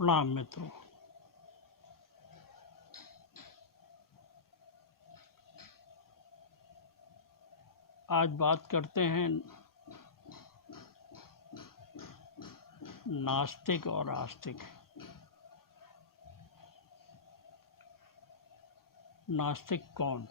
प्रणाम मित्रों। आज बात करते हैं नास्तिक और आस्तिक। नास्तिक कौन?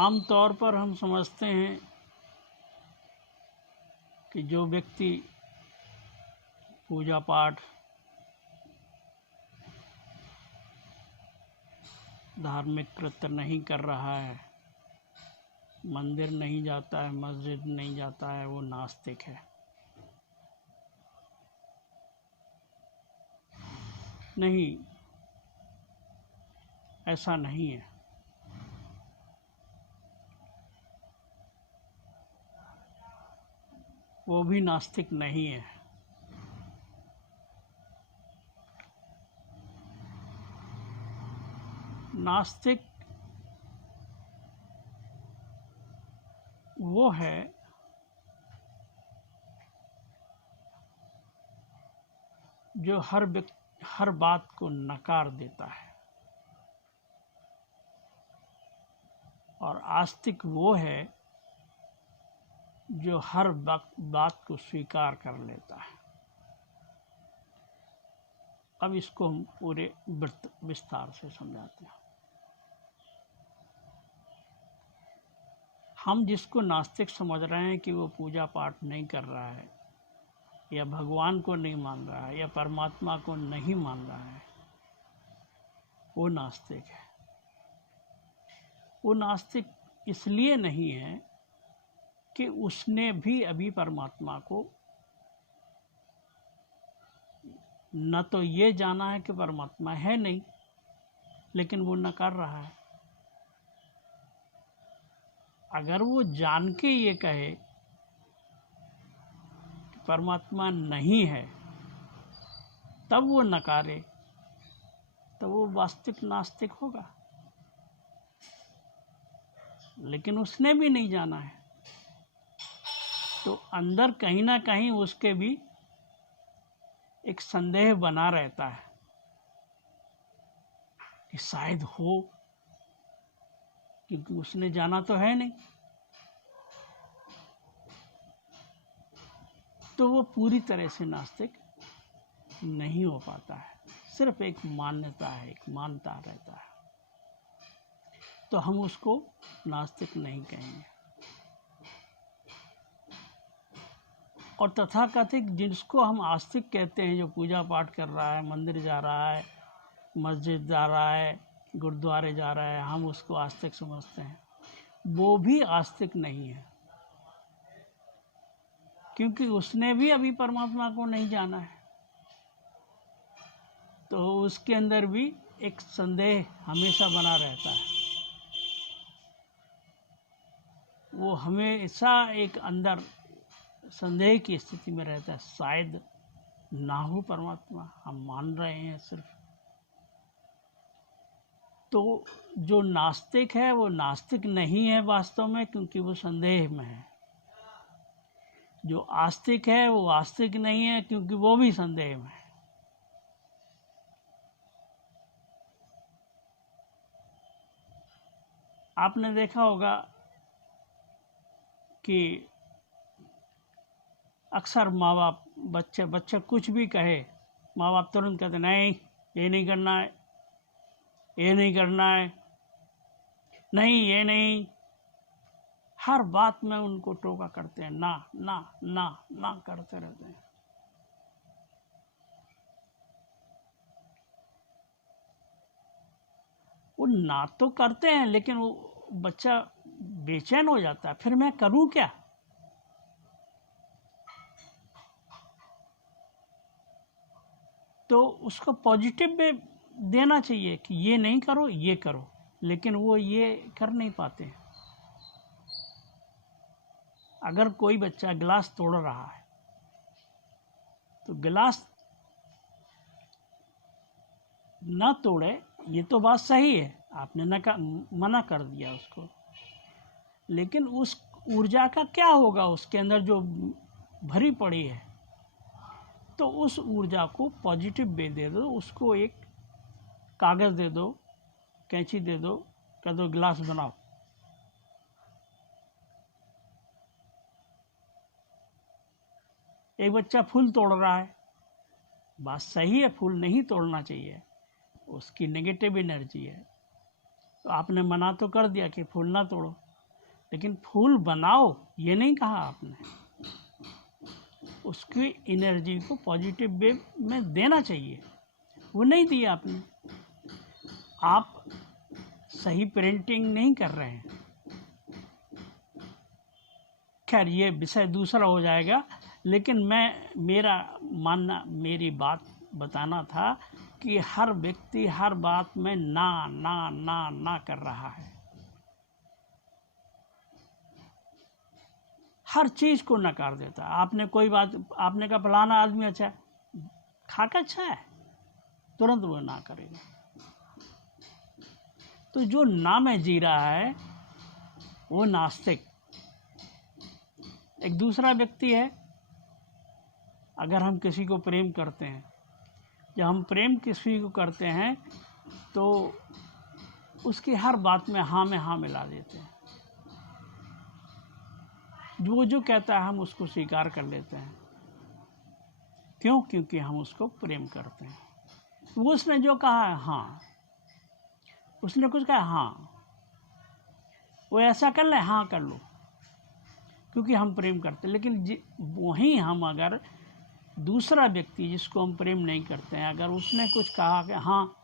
आमतौर पर हम समझते हैं कि जो व्यक्ति पूजा पाठ, धार्मिक कृत्य नहीं कर रहा है, मंदिर नहीं जाता है, मस्जिद नहीं जाता है, वो नास्तिक है। नहीं, ऐसा नहीं है। वो भी नास्तिक नहीं है। नास्तिक वो है जो हर बात को नकार देता है, और आस्तिक वो है जो हर बात को स्वीकार कर लेता है। अब इसको हम पूरे विस्तार से समझाते हैं। हम जिसको नास्तिक समझ रहे हैं कि वो पूजा पाठ नहीं कर रहा है, या भगवान को नहीं मान रहा है, या परमात्मा को नहीं मान रहा है, वो नास्तिक है। वो नास्तिक इसलिए नहीं है कि उसने भी अभी परमात्मा को न तो ये जाना है कि परमात्मा है नहीं, लेकिन वो नकार रहा है। अगर वो जान के ये कहे कि परमात्मा नहीं है, तब वो नकारे, तो वो वास्तविक नास्तिक होगा। लेकिन उसने भी नहीं जाना है, तो अंदर कहीं ना कहीं उसके भी एक संदेह बना रहता है कि शायद हो, क्योंकि उसने जाना तो है नहीं। तो वो पूरी तरह से नास्तिक नहीं हो पाता है, सिर्फ एक मान्यता है, एक मानता रहता है। तो हम उसको नास्तिक नहीं कहेंगे। और तथाकथित जिसको हम आस्तिक कहते हैं, जो पूजा पाठ कर रहा है, मंदिर जा रहा है, मस्जिद जा रहा है, गुरुद्वारे जा रहा है, हम उसको आस्तिक समझते हैं। वो भी आस्तिक नहीं है, क्योंकि उसने भी अभी परमात्मा को नहीं जाना है। तो उसके अंदर भी एक संदेह हमेशा बना रहता है। वो हमेशा एक अंदर संदेह की स्थिति में रहता है, शायद ना हो परमात्मा, हम मान रहे हैं सिर्फ। तो जो नास्तिक है वो नास्तिक नहीं है वास्तव में, क्योंकि वो संदेह में है। जो आस्तिक है वो आस्तिक नहीं है, क्योंकि वो भी संदेह में है। आपने देखा होगा कि अक्सर माँ बाप बच्चे कुछ भी कहे, माँ बाप तुरंत कहते नहीं, ये नहीं करना है, ये नहीं करना है, नहीं ये नहीं। हर बात में उनको टोका करते हैं, ना ना ना ना करते रहते हैं। वो ना तो करते हैं, लेकिन वो बच्चा बेचैन हो जाता है, फिर मैं करूं क्या। तो उसको पॉजिटिव में देना चाहिए कि ये नहीं करो, ये करो, लेकिन वो ये कर नहीं पाते हैं। अगर कोई बच्चा गिलास तोड़ रहा है, तो गिलास ना तोड़े, ये तो बात सही है, आपने मना कर दिया उसको, लेकिन ऊर्जा का क्या होगा उसके अंदर जो भरी पड़ी है। तो उस ऊर्जा को पॉजिटिव वे दे दो, उसको एक कागज़ दे दो, कैंची दे दो, कह दो गिलास बनाओ। एक बच्चा फूल तोड़ रहा है, बात सही है, फूल नहीं तोड़ना चाहिए, उसकी नेगेटिव एनर्जी है। तो आपने मना तो कर दिया कि फूल ना तोड़ो, लेकिन फूल बनाओ ये नहीं कहा आपने। उसकी एनर्जी को पॉजिटिव वे में देना चाहिए, वो नहीं दिया आपने। आप सही पेरेंटिंग नहीं कर रहे हैं। खैर ये विषय दूसरा हो जाएगा, लेकिन मेरा मानना, मेरी बात बताना था कि हर व्यक्ति हर बात में ना ना ना ना कर रहा है। हर चीज़ को नकार देता है। आपने कोई बात, आपने कहा फलाना आदमी अच्छा है, खाकर अच्छा है, तुरंत वो ना करेगा। तो जो ना में जी रहा है वो नास्तिक। एक दूसरा व्यक्ति है, अगर हम किसी को प्रेम करते हैं, जब हम प्रेम किसी को करते हैं तो उसकी हर बात में हाँ मिला देते हैं। जो कहता है हम उसको स्वीकार कर लेते हैं। क्यों? क्योंकि हम उसको प्रेम करते हैं। वो उसने जो कहा है हाँ, उसने कुछ कहा हाँ, वो ऐसा कर ले हाँ कर लो, क्योंकि हम प्रेम करते हैं। लेकिन वहीं हम अगर दूसरा व्यक्ति जिसको हम प्रेम नहीं करते हैं, अगर उसने कुछ कहा कि हाँ,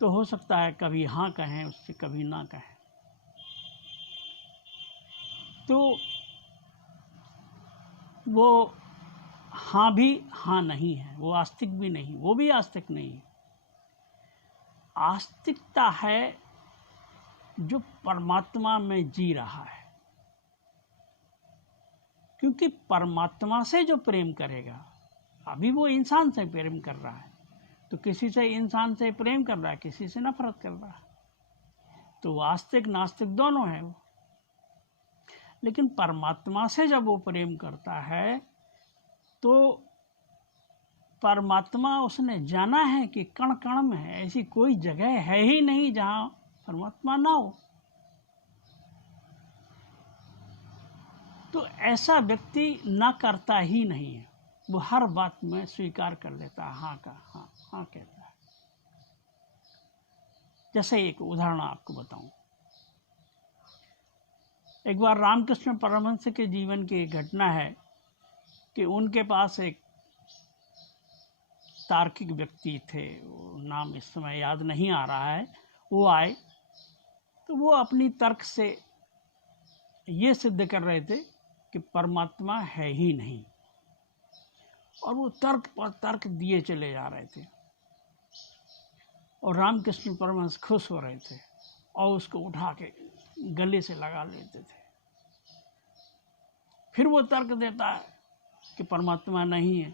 तो हो सकता है कभी हाँ कहें उससे, कभी ना कहें। तो वो हाँ भी हाँ नहीं है, वो आस्तिक भी नहीं, वो भी आस्तिक नहीं है। आस्तिकता है जो परमात्मा में जी रहा है, क्योंकि परमात्मा से जो प्रेम करेगा, अभी वो इंसान से प्रेम कर रहा है, तो किसी से इंसान से प्रेम कर रहा है, किसी से नफरत कर रहा है, तो आस्तिक नास्तिक दोनों है वो। लेकिन परमात्मा से जब वो प्रेम करता है तो परमात्मा उसने जाना है कि कण कण में है, ऐसी कोई जगह है ही नहीं जहां परमात्मा ना हो। तो ऐसा व्यक्ति ना करता ही नहीं है, वो हर बात में स्वीकार कर लेता है, हाँ का हाँ, हाँ कहता है। जैसे एक उदाहरण आपको बताऊं, एक बार रामकृष्ण परमहंस के जीवन की एक घटना है कि उनके पास एक तार्किक व्यक्ति थे, वो नाम इस समय याद नहीं आ रहा है, वो आए तो वो अपनी तर्क से ये सिद्ध कर रहे थे कि परमात्मा है ही नहीं, और वो तर्क पर तर्क दिए चले जा रहे थे, और रामकृष्ण परमहंस खुश हो रहे थे और उसको उठा के गले से लगा लेते थे। फिर वो तर्क देता है कि परमात्मा नहीं है,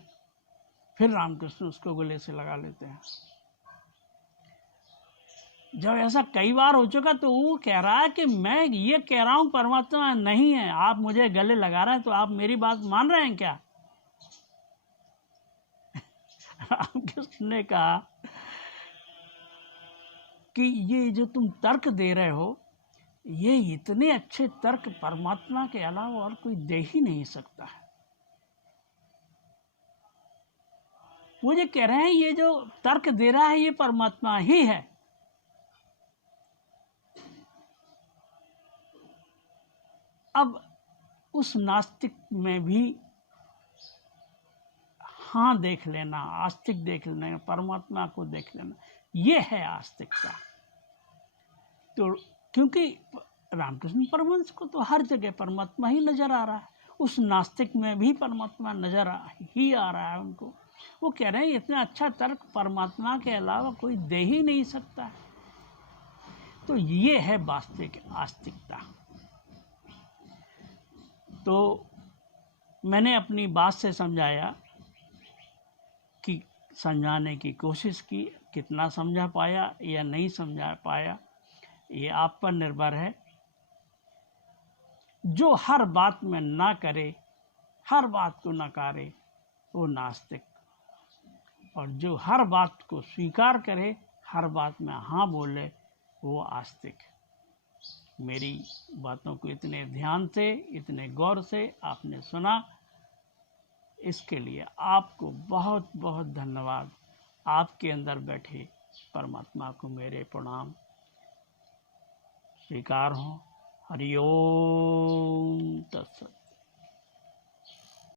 फिर रामकृष्ण उसको गले से लगा लेते हैं। जब ऐसा कई बार हो चुका तो वो कह रहा है कि मैं ये कह रहा हूं परमात्मा नहीं है, आप मुझे गले लगा रहे हैं, तो आप मेरी बात मान रहे हैं क्या? रामकृष्ण ने कहा कि ये जो तुम तर्क दे रहे हो, ये इतने अच्छे तर्क परमात्मा के अलावा और कोई दे ही नहीं सकता है। वो जो कह रहे हैं ये जो तर्क दे रहा है ये परमात्मा ही है। अब उस नास्तिक में भी हाँ देख लेना, आस्तिक देख लेना, परमात्मा को देख लेना, ये है आस्तिकता। तो क्योंकि रामकृष्ण परमहंस को तो हर जगह परमात्मा ही नजर आ रहा है, उस नास्तिक में भी परमात्मा नजर ही आ रहा है उनको। वो कह रहे हैं इतना अच्छा तर्क परमात्मा के अलावा कोई दे ही नहीं सकता है। तो ये है वास्तविक आस्तिकता। तो मैंने अपनी बात से समझाया कि समझाने की कोशिश की, कितना समझा पाया या नहीं समझा पाया ये आप पर निर्भर है। जो हर बात में ना करे, हर बात को नकारे, वो नास्तिक। और जो हर बात को स्वीकार करे, हर बात में हाँ बोले, वो आस्तिक। मेरी बातों को इतने ध्यान से, इतने गौर से आपने सुना, इसके लिए आपको बहुत बहुत धन्यवाद। आपके अंदर बैठे परमात्मा को मेरे प्रणाम स्वीकार हों। हरि ओम तत्सत।